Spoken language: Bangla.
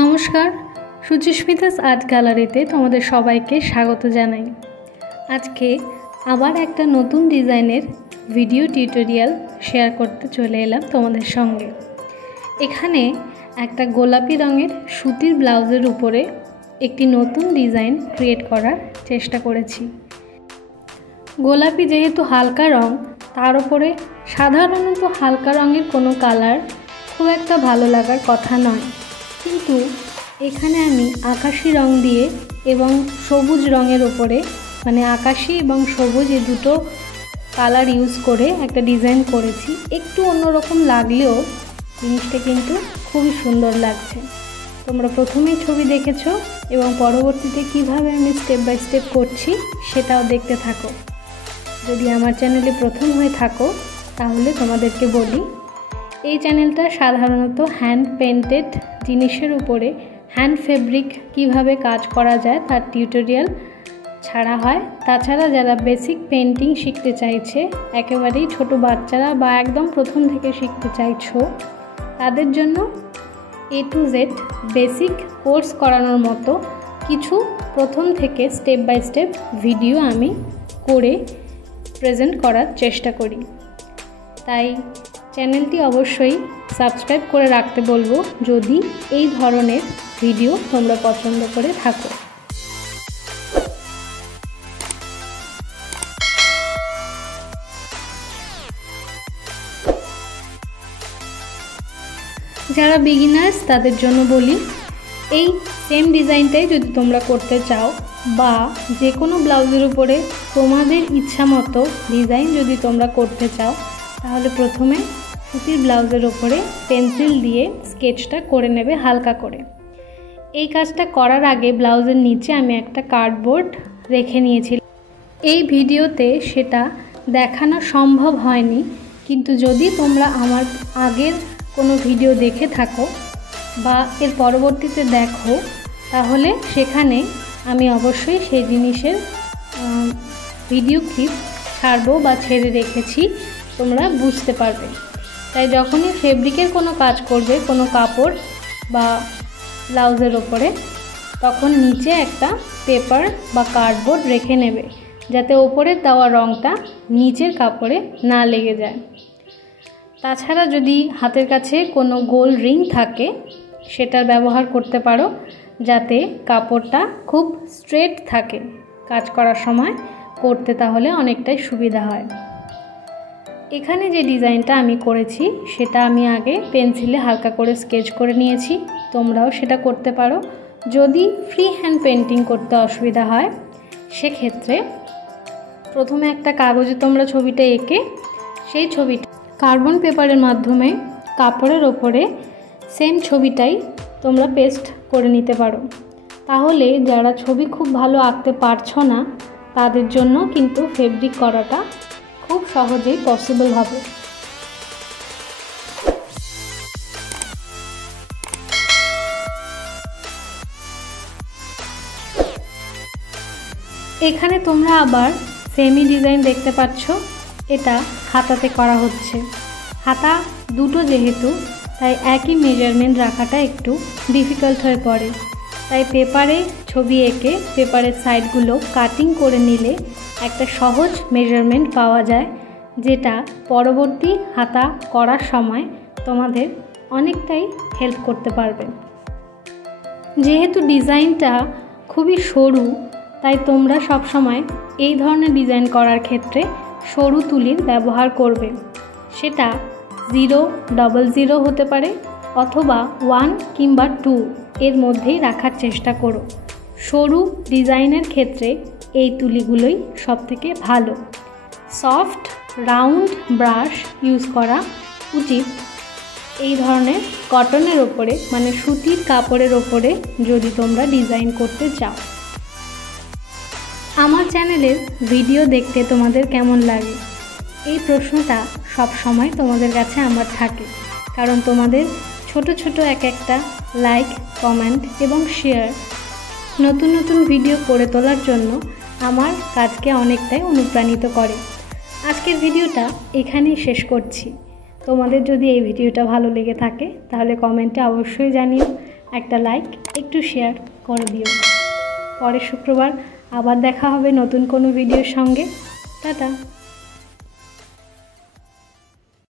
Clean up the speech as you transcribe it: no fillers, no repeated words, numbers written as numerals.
নমস্কার, সুচিস্মিতাস আর্ট গ্যালারিতে তোমাদের সবাইকে স্বাগত জানাই। আজকে আবার একটা নতুন ডিজাইনের ভিডিও টিউটোরিয়াল শেয়ার করতে চলে এলাম তোমাদের সঙ্গে। এখানে একটা গোলাপি রঙের সুতির ব্লাউজের উপরে একটি নতুন ডিজাইন ক্রিয়েট করার চেষ্টা করেছি। গোলাপি যেহেতু হালকা রং, তার উপরে সাধারণত হালকা রঙের কোনো কালার খুব একটা ভালো লাগার কথা নয়, কিন্তু এখানে আমি আকাশি রং দিয়ে এবং সবুজ রঙের ওপরে মানে আকাশি এবং সবুজ এই দুটো কালার ইউজ করে একটা ডিজাইন করেছি। একটু অন্যরকম লাগলেও জিনিসটা কিন্তু খুবই সুন্দর লাগছে। তোমরা প্রথমেই ছবি দেখেছো এবং পরবর্তীতে কিভাবে আমি স্টেপ বাই স্টেপ করছি সেটাও দেখতে থাকো। যদি আমার চ্যানেলে প্রথম হয়ে থাকো তাহলে তোমাদেরকে বলি, এই চ্যানেলটা সাধারণত হ্যান্ড পেন্টেড জিনিসের উপরে হ্যান্ড ফেব্রিক কিভাবে কাজ করা যায় তার টিউটোরিয়াল ছাড়া হয়। তাছাড়া যারা বেসিক পেন্টিং শিখতে চাইছে, একেবারেই ছোট বাচ্চারা বা একদম প্রথম থেকে শিখতে চাইছো, তাদের জন্য A to Z basic course করানোর মতো কিছু প্রথম থেকে স্টেপ বাই স্টেপ ভিডিও আমি করে প্রেজেন্ট করার চেষ্টা করি। তাই চ্যানেলটি অবশ্যই সাবস্ক্রাইব করে রাখতে বলবো যদি এই ধরনের ভিডিও তোমরা পছন্দ করে থাকো। যারা বিগিনার্স তাদের জন্য বলি, এই সেম ডিজাইনটাই যদি তোমরা করতে চাও বা যে কোনো ব্লাউজের উপরে তোমাদের ইচ্ছা মতো ডিজাইন যদি তোমরা করতে চাও, তাহলে প্রথমে সুতির ব্লাউজের ওপরে পেন্সিল দিয়ে স্কেচটা করে নেবে হালকা করে। এই কাজটা করার আগে ব্লাউজের নিচে আমি একটা কার্ডবোর্ড রেখে নিয়েছিলাম। এই ভিডিওতে সেটা দেখানো সম্ভব হয়নি, কিন্তু যদি তোমরা আমার আগের কোনো ভিডিও দেখে থাকো বা এর পরবর্তীতে দেখো, তাহলে সেখানে আমি অবশ্যই সেই জিনিসের ভিডিও ক্লিপ ছাড়বো বা ছেড়ে রেখেছি, তোমরা বুঝতে পারবে। তাই যখনই ফেব্রিকের কোনো কাজ করবে কোনো কাপড় বা ব্লাউজের ওপরে, তখন নিচে একটা পেপার বা কার্ডবোর্ড রেখে নেবে, যাতে ওপরের দেওয়া রঙটা নিচের কাপড়ে না লেগে যায়। তাছাড়া যদি হাতের কাছে কোনো গোল রিং থাকে, সেটার ব্যবহার করতে পারো, যাতে কাপড়টা খুব স্ট্রেট থাকে কাজ করার সময় করতে, তাহলে অনেকটাই সুবিধা হয়। এখানে যে ডিজাইনটা আমি করেছি সেটা আমি আগে পেন্সিলে হালকা করে স্কেচ করে নিয়েছি, তোমরাও সেটা করতে পারো। যদি ফ্রি হ্যান্ড পেন্টিং করতে অসুবিধা হয়, সেক্ষেত্রে প্রথমে একটা কাগজে তোমরা ছবিটা এঁকে সেই ছবিটা কার্বন পেপারের মাধ্যমে কাপড়ের ওপরে সেম ছবিটাই তোমরা পেস্ট করে নিতে পারো। তাহলে যারা ছবি খুব ভালো আঁকতে পারছো না, তাদের জন্য কিন্তু ফেব্রিক করাটা খুব সহজেই পসিবল হবে। এখানে তোমরা আবার সেমি ডিজাইন দেখতে পাচ্ছ, এটা হাতাতে করা হচ্ছে। হাতা দুটো যেহেতু, তাই একই মেজারমেন্ট রাখাটা একটু ডিফিকাল্ট হয়ে পড়ে। তাই পেপারে ছবি এঁকে পেপারের সাইডগুলো কাটিং করে নিলে একটা সহজ মেজারমেন্ট পাওয়া যায়, যেটা পরবর্তী হাতা করার সময় তোমাদের অনেকটাই হেল্প করতে পারবে। যেহেতু ডিজাইনটা খুবই সরু, তাই তোমরা সব সময় এই ধরনের ডিজাইন করার ক্ষেত্রে সরু তুলির ব্যবহার করবে। সেটা 000 হতে পারে অথবা 1 কিংবা 2 এর মধ্যেই রাখার চেষ্টা করো। সরু ডিজাইনের ক্ষেত্রে এই তুলিগুলোই সবথেকে ভালো। সফট রাউন্ড ব্রাশ ইউজ করা উচিত এই ধরনের কটনের ওপরে, মানে সুতির কাপড়ের ওপরে যদি তোমরা ডিজাইন করতে চাও। আমার চ্যানেলের ভিডিও দেখতে তোমাদের কেমন লাগে, এই প্রশ্নটা সব সময় তোমাদের কাছে আমার থাকে, কারণ তোমাদের ছোট ছোট একটা লাইক, কমেন্ট এবং শেয়ার নতুন নতুন ভিডিও করে তোলার জন্য আমার কাজকে অনেকটাই অনুপ্রাণিত করে। আজকের ভিডিওটা এখানেই শেষ করছি। তোমাদের যদি এই ভিডিওটা ভালো লেগে থাকে তাহলে কমেন্টে অবশ্যই জানিও। একটা লাইক, একটু শেয়ার করে দিও। পরের শুক্রবার আবার দেখা হবে নতুন কোনো ভিডিওর সঙ্গে। টাটা।